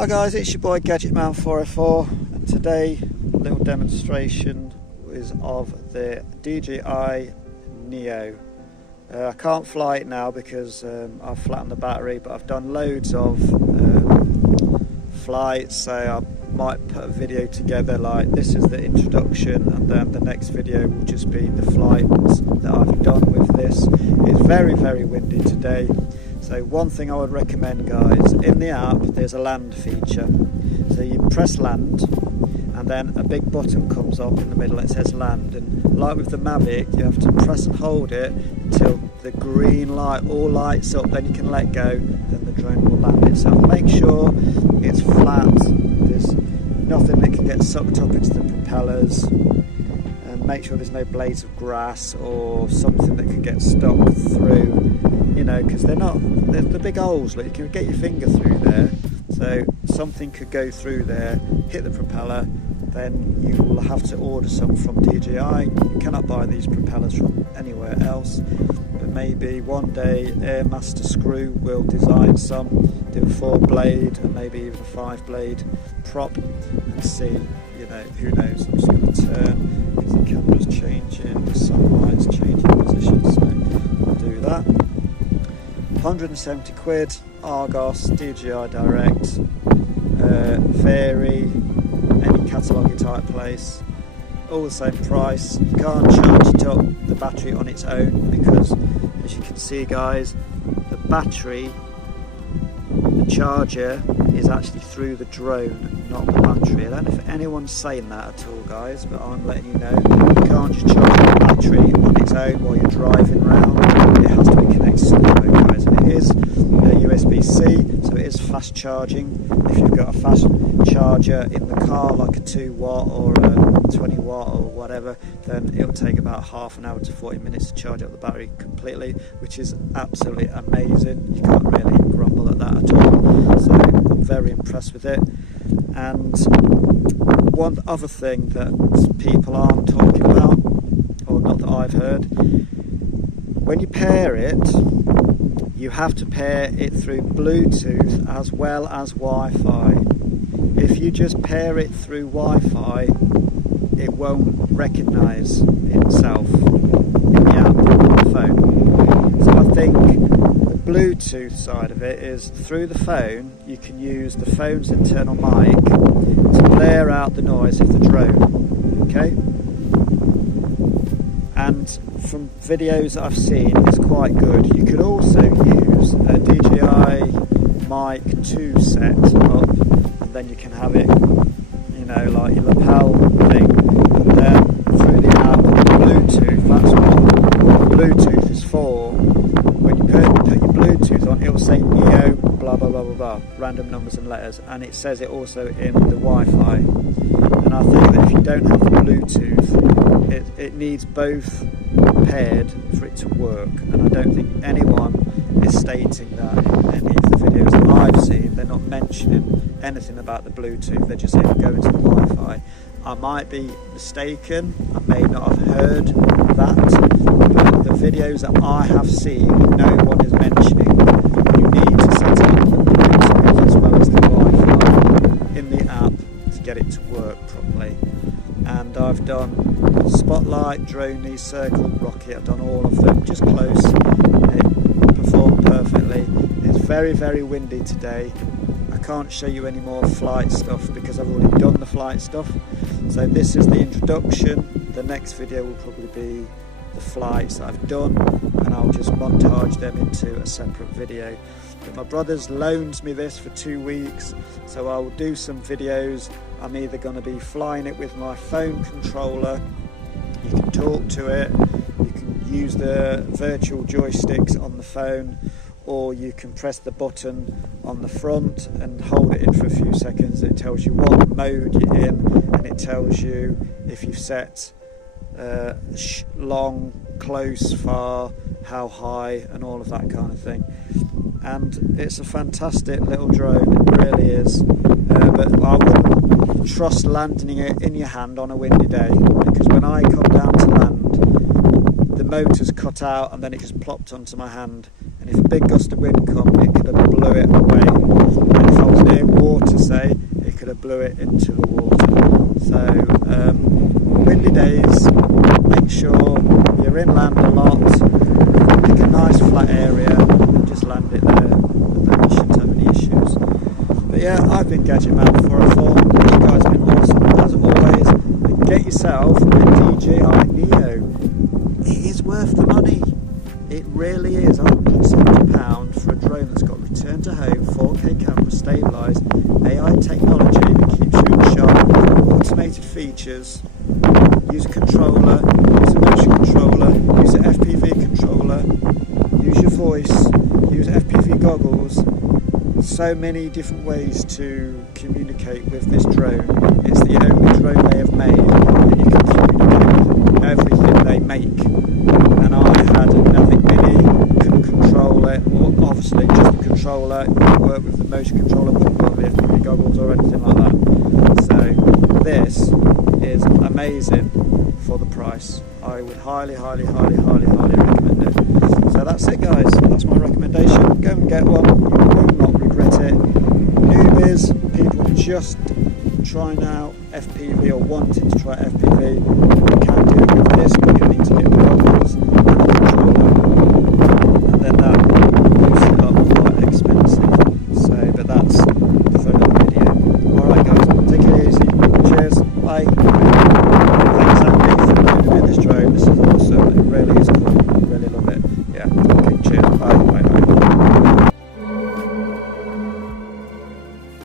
Hi guys, it's your boy Gadgetman 404, and today a little demonstration is of the DJI Neo. I can't fly it now because I've flattened the battery, but I've done loads of flights, so I might put a video together like this is the introduction, and then the next video will just be the flights that I've done with this. It's very windy today. So one thing I would recommend, guys, in the app there's a land feature. So you press land and then a big button comes up in the middle and it says land, and like with the Mavic you have to press and hold it until the green light all lights up, then you can let go, then the drone will land itself. Make sure it's flat, there's nothing that can get sucked up into the propellers, and make sure there's no blades of grass or something that can get stuck through, you know, because they're the big holes, like you can get your finger through there, so something could go through there, hit the propeller, then you will have to order some from DJI. You cannot buy these propellers from anywhere else, but maybe one day Airmaster Screw will design some, do a 4-blade and maybe even a 5-blade prop, and see, you know, who knows. I'm just going to turn because the camera's changing, the sunlight's changing position, so I'll do that. 170 quid, Argos, DJI Direct, Fairy, any catalogue type place, all the same price. You can't charge it up the battery on its own because, as you can see guys, the battery, the charger is actually through the drone, not the battery. I don't know if anyone's saying that at all, guys, but I'm letting you know. You can't just charge the battery on its own while you're driving around. It has to be connected to the phone, guys. And it is USB-C, so it is fast charging. If you've got a fast charger in the car, like a 2 watt or a 20 watt or whatever, then it'll take about half an hour to 40 minutes to charge up the battery completely, which is absolutely amazing. You can't really grumble at that at all. So I'm very impressed with it. And one other thing that people aren't talking about, or not that I've heard, when you pair it, you have to pair it through Bluetooth as well as Wi-Fi. If you just pair it through Wi-Fi, it won't recognise itself in the app on the phone. So I think the Bluetooth side of it is through the phone, you can use the phone's internal mic to blare out the noise of the drone, okay? And from videos that I've seen, it's quite good. You could also use a DJI Mic 2 set up, and then you can have it, you know, like your lapel thing, and then through the app, Bluetooth, that's what Bluetooth is for. When you put your Bluetooth on, it will say Neo, blah blah blah blah blah, random numbers and letters, and it says it also in the Wi-Fi. And I think that if you don't have the Bluetooth, it needs both paired for it to work, and I don't think anyone is stating that in any of the videos that I've seen. They're not mentioning anything about the Bluetooth, they're just saying go into the Wi-Fi. I might be mistaken, I may not have heard that, but the videos that I have seen, no one is mentioning you need to set up the Bluetooth as well as the Wi-Fi in the app to get it to work properly. And I've done Spotlight, Drone, Circle, Rocket, I've done all of them, just close. It performed perfectly. It's very windy today. I can't show you any more flight stuff because I've already done the flight stuff. So this is the introduction. The next video will probably be the flights that I've done, and I'll just montage them into a separate video. But my brother's loaned me this for 2 weeks, so I will do some videos. I'm either going to be flying it with my phone controller, you can talk to it, you can use the virtual joysticks on the phone, or you can press the button on the front and hold it in for a few seconds. It tells you what mode you're in, and it tells you if you've set long, close, far, how high, and all of that kind of thing. And it's a fantastic little drone, it really is. But I wouldn't trust landing it in your hand on a windy day, because when I come down to land, the motor's cut out and then it just plopped onto my hand, and if a big gust of wind come, it could have blew it away. And if I was near water, say, flew it into the water. So windy days, make sure you're inland a lot, pick a nice flat area and just land it there, and then you shouldn't have any issues. But yeah, I've been gadgetman 404. You guys have been awesome as always, and get yourself a DJI Neo. It is worth the money. It really is. £170 for a drone that's got return to home, 4K camera, stabilised, AI technology that keeps you in shot, automated features, use a controller, use a motion controller, use an FPV controller, use your voice, use FPV goggles. So many different ways to communicate with this drone. It's the only drone they have made that you can communicate with everything they make. And I had a Mavic Mini, couldn't control it, or obviously just the controller, it wouldn't work with the motion controller, wouldn't work with the FPV goggles or anything like that. So this is amazing for the price. I would highly recommend it. So that's it guys, that's my recommendation. Go and get one, you will not regret it. Newbies, people just trying out FPV or wanting to try FPV, you can do it with this, but you need to get the goggles and the controller, and then that moves it up quite expensive. So, but that's for another video. Alright guys, take it easy. Cheers, bye.